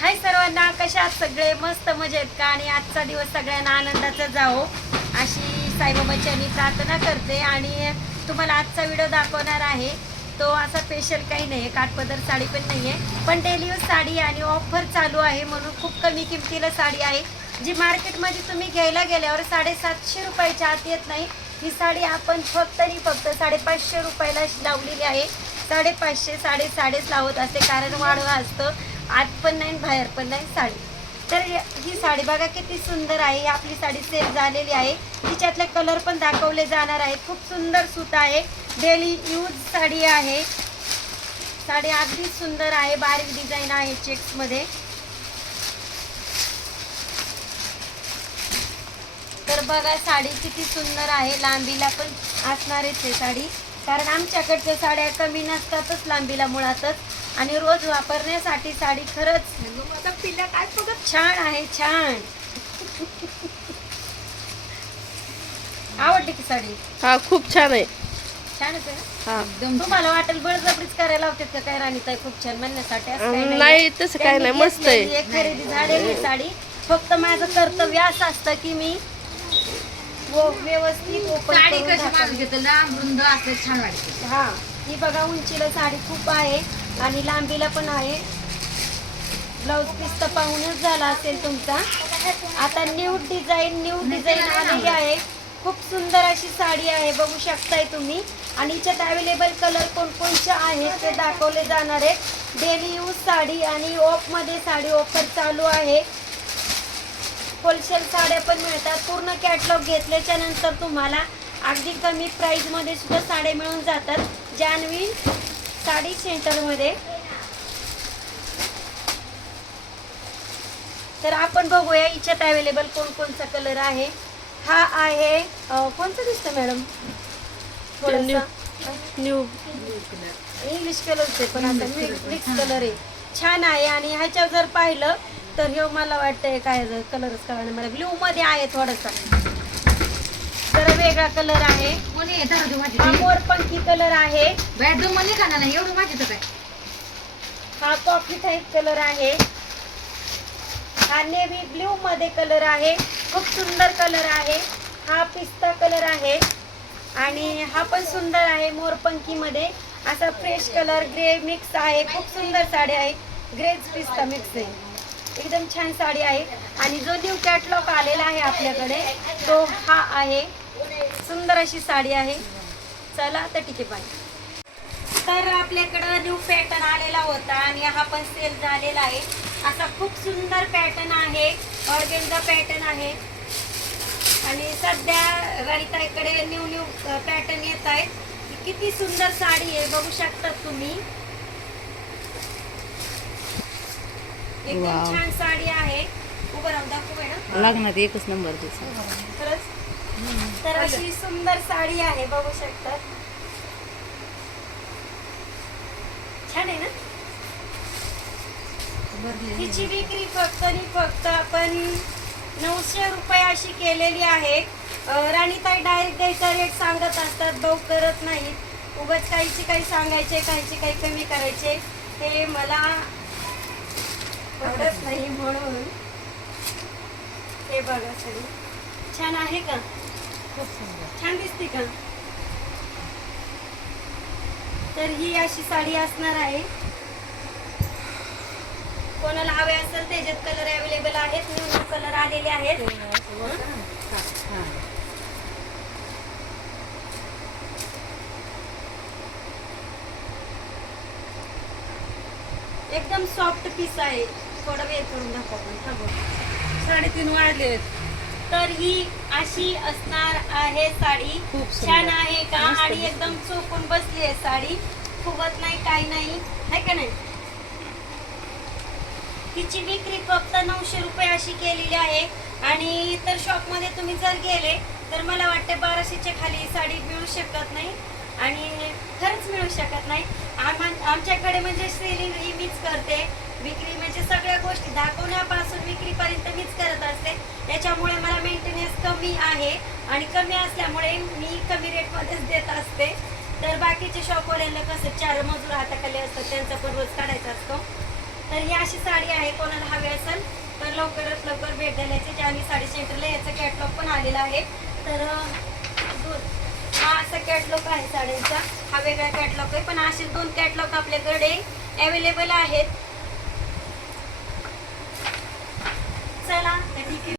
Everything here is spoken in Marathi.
हाय सर्वांना कशा सगळे? मस्त मजेत का? आणि आजचा दिवस सगळ्यांना आनंदाचा जावो. अशी साईबाबाची मी प्रार्थना करते आणि तुम्हाला आजचा व्हिडिओ दाखवणार आहे. तो असा स्पेशल काही नाही आहे काठपदर साडी पण नाही आहे पण डेली यूज साडी आणि ऑफर चालू आहे म्हणून खूप कमी किमतीला साडी आहे. जी मार्केटमध्ये तुम्ही घ्यायला गेल्यावर साडेसातशे रुपयाच्या आत येत नाही. ही साडी आपण फक्त आणि फक्त साडेपाचशे रुपयाला लावलेली आहे. साडेपाचशे साडेसाडेच लावत असते कारण वाढवा असतं. आत पण नाही बाहेर पण नाही साडी. तर ही साडी बघा किती सुंदर आहे. ही आपली साडी सेल झालेली आहे. तिच्यातले कलर पण दाखवले जाणार आहेत. खूप सुंदर सूत आहे. डेली यूज साडी आहे. साडी अगदी सुंदर आहे. बारीक डिझाईन आहे चेक्समध्ये. तर बघा साडी किती सुंदर आहे. लांबीला पण असणारच आहे साडी. कारण आमच्याकडच्या साड्या कमी नसतातच लांबीला मुळातच. आणि रोज वापरण्यासाठी साडी खरंच पिल्ला काय बघत छान आहे छान. आवडली की साडी? हा खूप छान आहे. छानच आहे तुम्हाला वाटेल बळजबरीच करायला लावतात का काय राणी ताई? खूप छान. म्हणण्यासाठी. नाही तसं काय नाही. मस्त आहे. एक खरेदी झालेली साडी. फक्त माझं कर्तव्य असं असतं की मी व्यवस्थित साडी कशी घेतो लांब रुंद असं छान वाटते. हा. ही बघा उंचीला साडी खूप आहे. आणि लांबीला पण आहे. ब्लाऊज पीस तर पाहूनच झाला असेल तुमचा. आता न्यू डिझाईन न्यू डिझाईन आलेली आहे. खूप सुंदर अशी साडी आहे. बघू शकताय तुम्ही. आणि हिच्यात अवेलेबल कलर कोणकोणचे आहेत ते दाखवले जाणार आहेत डेली यूज साडी आणि ऑफमध्ये साडी ऑफर चालू आहे. होलसेल साड्या पण मिळतात. पूर्ण कॅटलॉग घेतल्याच्या नंतर तुम्हाला अगदी कमी प्राईजमध्ये सुद्धा साड्या मिळून जातात. जान्हवी साडी सेंटरमध्ये. तर आपण बघूया हिच्यात अवेलेबल कोणकोणचा कलर आहे. हा आहे कोणता दिसतं मॅडम न्यू इंग्लिश कलरचे पण आता मिक्स कलर आहे. छान आहे आणि ह्याच्यावर जर पाहिलं तर हे मला वाटतंय काय कलरच कळणार मला ब्ल्यू मध्ये आहे थोडासा. जरा वेगळा कलर आहे. कोणी हा मोरपंखी कलर आहे. मध्ये का नाही एवढं माझी तर काय हा कॉफी टाईप कलर आहे. हा नेव्ही ब्ल्यू मध्ये कलर आहे. खूप सुंदर कलर आहे. हा पिस्ता कलर आहे. आणि हा पण सुंदर आहे मोरपंखी मध्ये. असा फ्रेश कलर ग्रे मिक्स आहे. खूप सुंदर साडी आहे. ग्रेज पिस्ता मिक्स आहे. एकदम छान साडी आहे. आणि जो न्यू कॅटलॉग आलेला आहे आपल्याकडे तो हा आहे. सुंदर अशी साडी आहे. चला तर ठीक आहे बाय तर आपल्याकडं न्यू पॅटर्न आलेला होता आणि हा पण सेल झालेला आहे. असा खूप सुंदर पॅटर्न आहे. ऑर्गेन्झा पॅटर्न आहे. आणि सध्या राणीताईकडे न्यू न्यू पॅटर्न येत आहेत किती सुंदर साडी आहे बघू शकतात तुम्ही. एकदम. छान साडी आहे. उभं राहून दाखवू ना लग्नात एकच नंबर दिवस खरंच? तर अशी सुंदर साडी आहे बघू शकतात छान आहे ना? तिची विक्री फक्त आणि फक्त आपण नऊशे रुपये अशी केलेली आहे. राणीताई डायरेक्ट द्यायचा रेट सांगत असतात भाऊ करत नाहीत. उगाच काहीची काही सांगायचे काहीची काही कमी करायचे. हे मला आवडत नाही म्हणून. हे बघा सगळी. छान आहे का? छान दिसते का? तर ही अशी साडी असणार आहे. कोणाला हवे असेल त्याच्यात कलर अवेलेबल आहेत. न्यू न्यू कलर आलेले आहेत. एकदम सॉफ्ट पीस आहे. थोडं वेळ करून दाखव साडेतीन वाजले तर ही अशी असणार आहे साडी. खूप. छान आहे का? आणि. एकदम चोकून बसली आहे साडी. फुगत नाही काही नाही. का नाही? हिची विक्री फक्त नऊशे रुपये अशी केलेली आहे. आणि इतर शॉपमध्ये तुम्ही जर गेले तर मला वाटते बाराशेच्या खाली साडी मिळू शकत नाही. आणि खरंच मिळू शकत नाही. आम्हा- आमच्याकडे म्हणजे सेलिंग ही मीच करते. विक्री म्हणजे सगळ्या गोष्टी. दाखवण्यापासून विक्रीपर्यंत मीच करत असते. याच्यामुळे मला मेंटेनन्स कमी आहे. आणि कमी असल्यामुळे मी कमी रेटमध्येच देत असते. तर बाकीचे शॉपवाल्यांना कसं चार मजूर हाताखाली असतात त्यांचा पण रोज काढायचा असतो. तर ही अशी साडी आहे कोणाला हवी असेल तर लवकरात लवकर भेट द्यायला याची साडी सेंटरला याचा कॅटलॉग पण आलेला आहे. तर हा असा कॅटलॉग आहे साड्यांचा. हा वेगळा कॅटलॉग आहे. पण असे दोन कॅटलॉग आपल्याकडे अवेलेबल आहेत. चला तर ठीक आहे